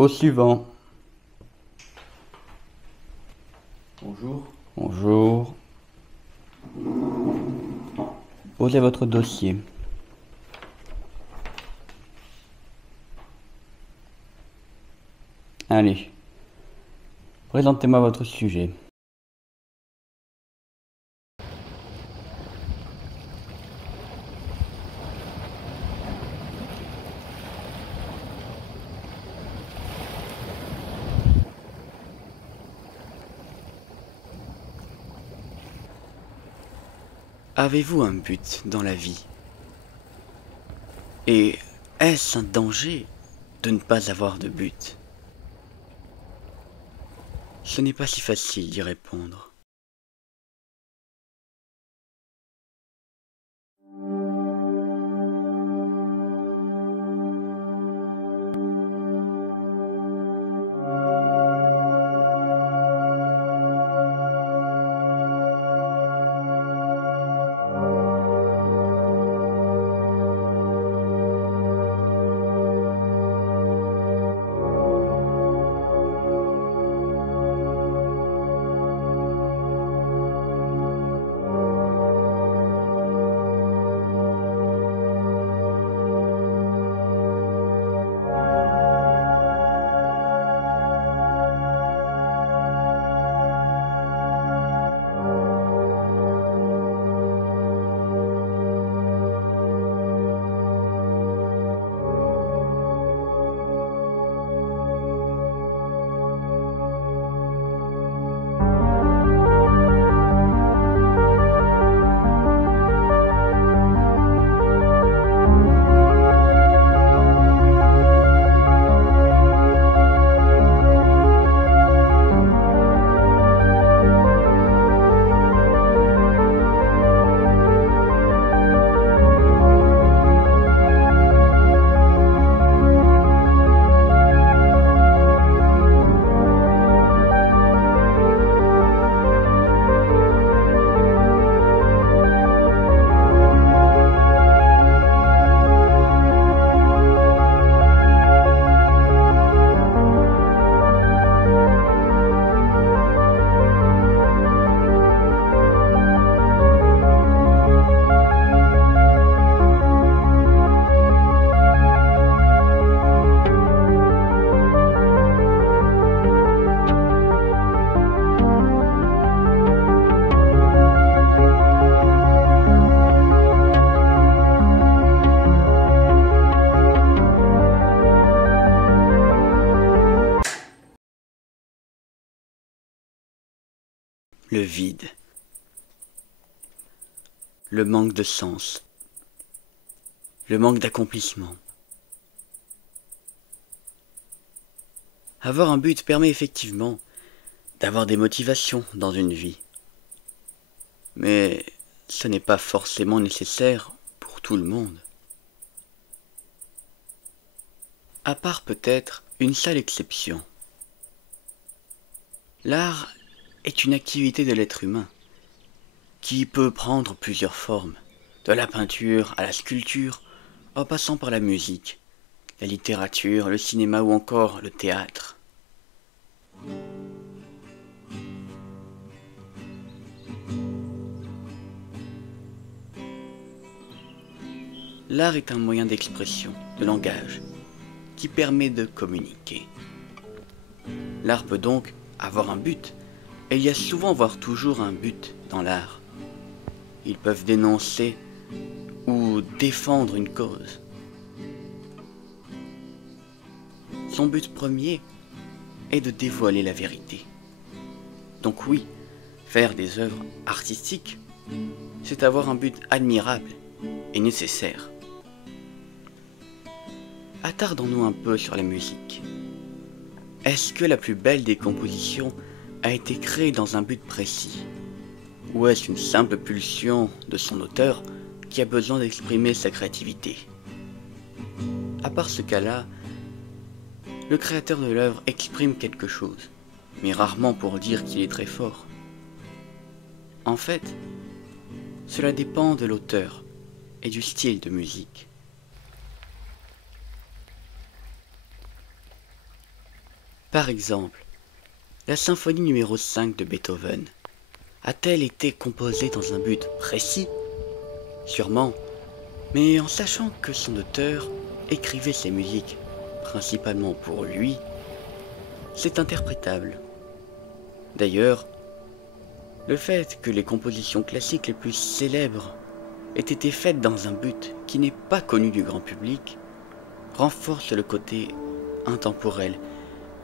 Au suivant. Bonjour. Bonjour. Posez votre dossier. Allez. Présentez-moi votre sujet. Avez-vous un but dans la vie? Et est-ce un danger de ne pas avoir de but? Ce n'est pas si facile d'y répondre. Le vide, le manque de sens, le manque d'accomplissement. Avoir un but permet effectivement d'avoir des motivations dans une vie. Mais ce n'est pas forcément nécessaire pour tout le monde. À part peut-être une seule exception. L'art est une activité de l'être humain qui peut prendre plusieurs formes, de la peinture à la sculpture, en passant par la musique, la littérature, le cinéma ou encore le théâtre. L'art est un moyen d'expression, de langage, qui permet de communiquer. L'art peut donc avoir un but, et il y a souvent, voire toujours, un but dans l'art. Ils peuvent dénoncer ou défendre une cause. Son but premier est de dévoiler la vérité. Donc oui, faire des œuvres artistiques, c'est avoir un but admirable et nécessaire. Attardons-nous un peu sur la musique. Est-ce que la plus belle des compositions a été créée dans un but précis? Ou est-ce une simple pulsion de son auteur qui a besoin d'exprimer sa créativité? À part ce cas-là, le créateur de l'œuvre exprime quelque chose, mais rarement pour dire qu'il est très fort. En fait, cela dépend de l'auteur et du style de musique. Par exemple, la symphonie numéro 5 de Beethoven a-t-elle été composée dans un but précis? Sûrement, mais en sachant que son auteur écrivait ses musiques principalement pour lui, c'est interprétable. D'ailleurs, le fait que les compositions classiques les plus célèbres aient été faites dans un but qui n'est pas connu du grand public renforce le côté intemporel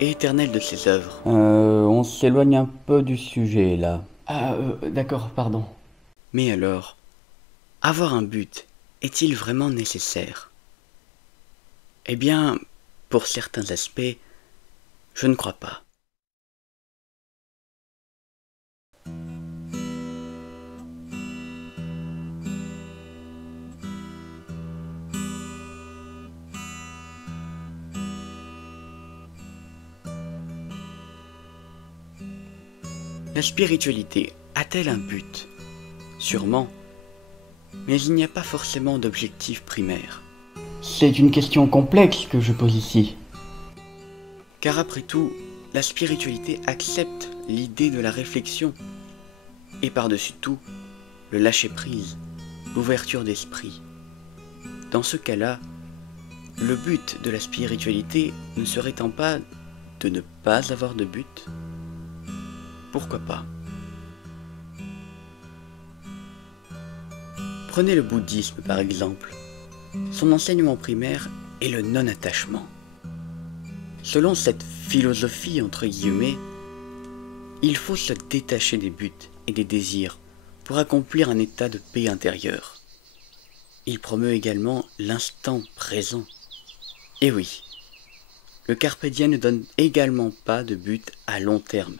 et éternel de ses œuvres. On s'éloigne un peu du sujet là. Ah, d'accord, pardon. Mais alors, avoir un but est-il vraiment nécessaire? Eh bien, pour certains aspects, je ne crois pas. La spiritualité a-t-elle un but? Sûrement, mais il n'y a pas forcément d'objectif primaire. C'est une question complexe que je pose ici. Car après tout, la spiritualité accepte l'idée de la réflexion et par-dessus tout, le lâcher-prise, l'ouverture d'esprit. Dans ce cas-là, le but de la spiritualité ne serait-il pas de ne pas avoir de but? Pourquoi pas? Prenez le bouddhisme par exemple. Son enseignement primaire est le non-attachement. Selon cette philosophie entre guillemets, il faut se détacher des buts et des désirs pour accomplir un état de paix intérieure. Il promeut également l'instant présent. Et oui, le carpe diem ne donne également pas de but à long terme,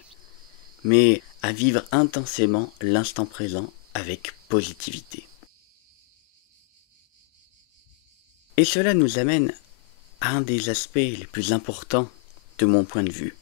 mais à vivre intensément l'instant présent avec positivité. Et cela nous amène à un des aspects les plus importants de mon point de vue.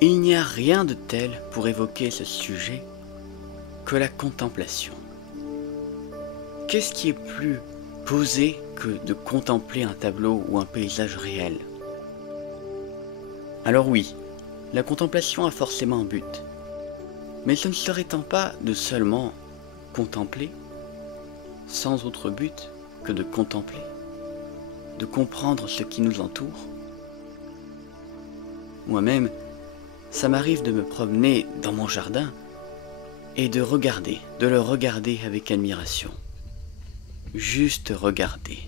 Il n'y a rien de tel pour évoquer ce sujet que la contemplation. Qu'est-ce qui est plus posé que de contempler un tableau ou un paysage réel? Alors oui, la contemplation a forcément un but. Mais ce ne serait-il pas de seulement contempler, sans autre but que de contempler, de comprendre ce qui nous entoure? Moi-même, ça m'arrive de me promener dans mon jardin et de le regarder avec admiration. Juste regarder.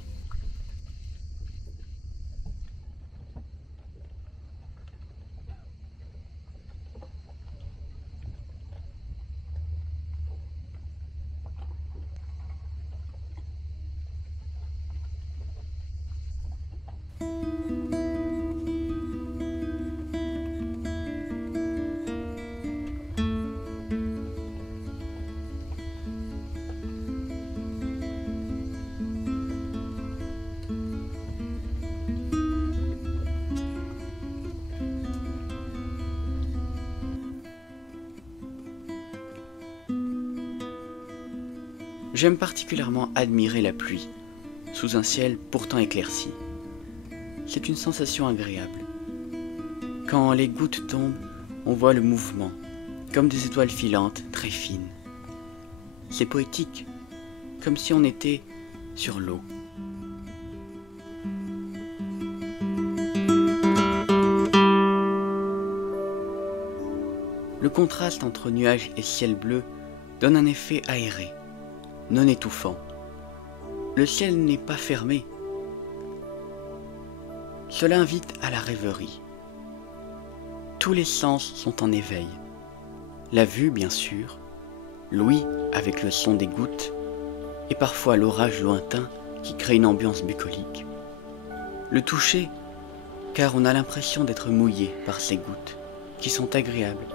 J'aime particulièrement admirer la pluie, sous un ciel pourtant éclairci. C'est une sensation agréable. Quand les gouttes tombent, on voit le mouvement, comme des étoiles filantes très fines. C'est poétique, comme si on était sur l'eau. Le contraste entre nuages et ciel bleu donne un effet aéré, non étouffant. Le ciel n'est pas fermé. Cela invite à la rêverie. Tous les sens sont en éveil. La vue, bien sûr, l'ouïe avec le son des gouttes, et parfois l'orage lointain qui crée une ambiance bucolique. Le toucher, car on a l'impression d'être mouillé par ces gouttes, qui sont agréables,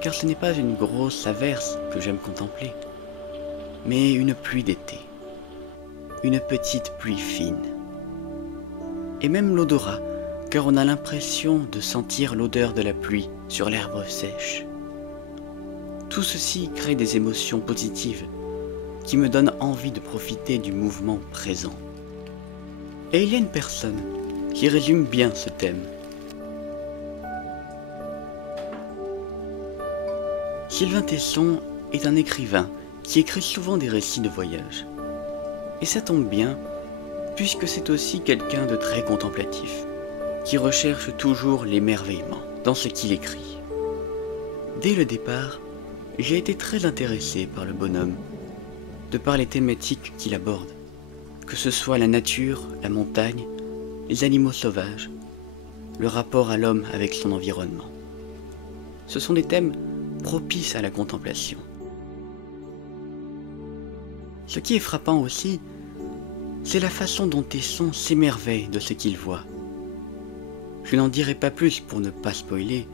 car ce n'est pas une grosse averse que j'aime contempler, mais une pluie d'été, une petite pluie fine. Et même l'odorat, car on a l'impression de sentir l'odeur de la pluie sur l'herbe sèche. Tout ceci crée des émotions positives qui me donnent envie de profiter du mouvement présent. Et il y a une personne qui résume bien ce thème. Sylvain Tesson est un écrivain qui écrit souvent des récits de voyage. Et ça tombe bien, puisque c'est aussi quelqu'un de très contemplatif, qui recherche toujours l'émerveillement dans ce qu'il écrit. Dès le départ, j'ai été très intéressé par le bonhomme, de par les thématiques qu'il aborde, que ce soit la nature, la montagne, les animaux sauvages, le rapport à l'homme avec son environnement. Ce sont des thèmes propices à la contemplation. Ce qui est frappant aussi, c'est la façon dont Tesson s'émerveille de ce qu'il voit. Je n'en dirai pas plus pour ne pas spoiler,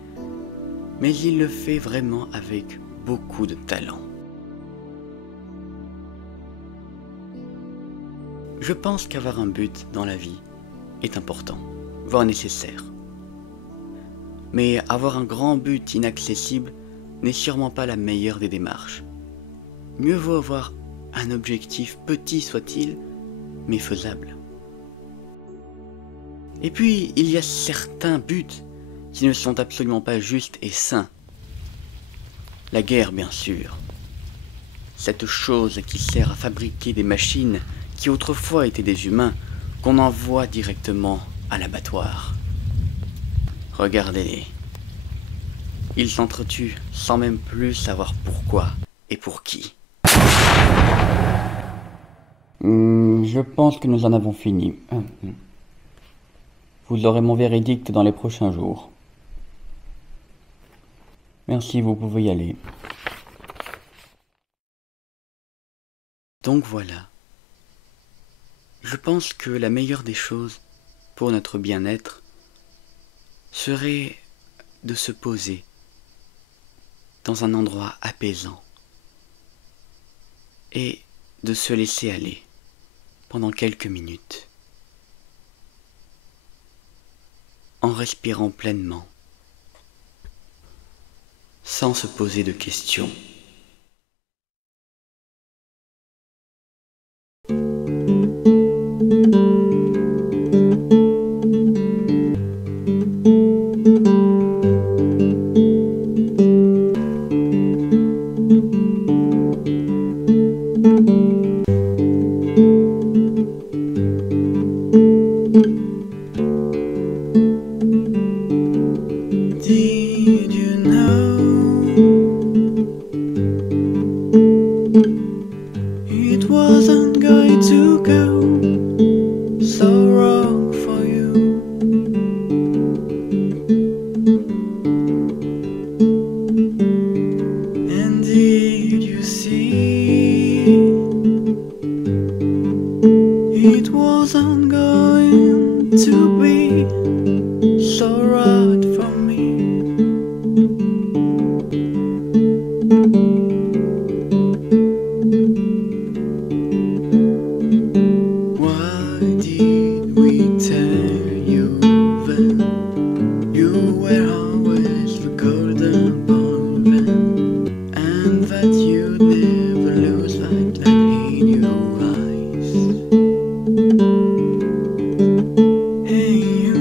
mais il le fait vraiment avec beaucoup de talent. Je pense qu'avoir un but dans la vie est important, voire nécessaire. Mais avoir un grand but inaccessible n'est sûrement pas la meilleure des démarches. Mieux vaut avoir un objectif, petit soit-il, mais faisable. Et puis, il y a certains buts qui ne sont absolument pas justes et sains. La guerre, bien sûr. Cette chose qui sert à fabriquer des machines qui autrefois étaient des humains, qu'on envoie directement à l'abattoir. Regardez-les. Ils s'entretuent sans même plus savoir pourquoi et pour qui. Je pense que nous en avons fini. Vous aurez mon verdict dans les prochains jours. Merci, vous pouvez y aller. Donc voilà. Je pense que la meilleure des choses pour notre bien-être serait de se poser dans un endroit apaisant et de se laisser aller pendant quelques minutes en respirant pleinement sans se poser de questions. Did you know it wasn't going to go so wrong for you? And did you see it wasn't going to be so right for me? Why did we tell you then you were always the golden boy then, and that you'd never lose like that in your eyes? Hey you,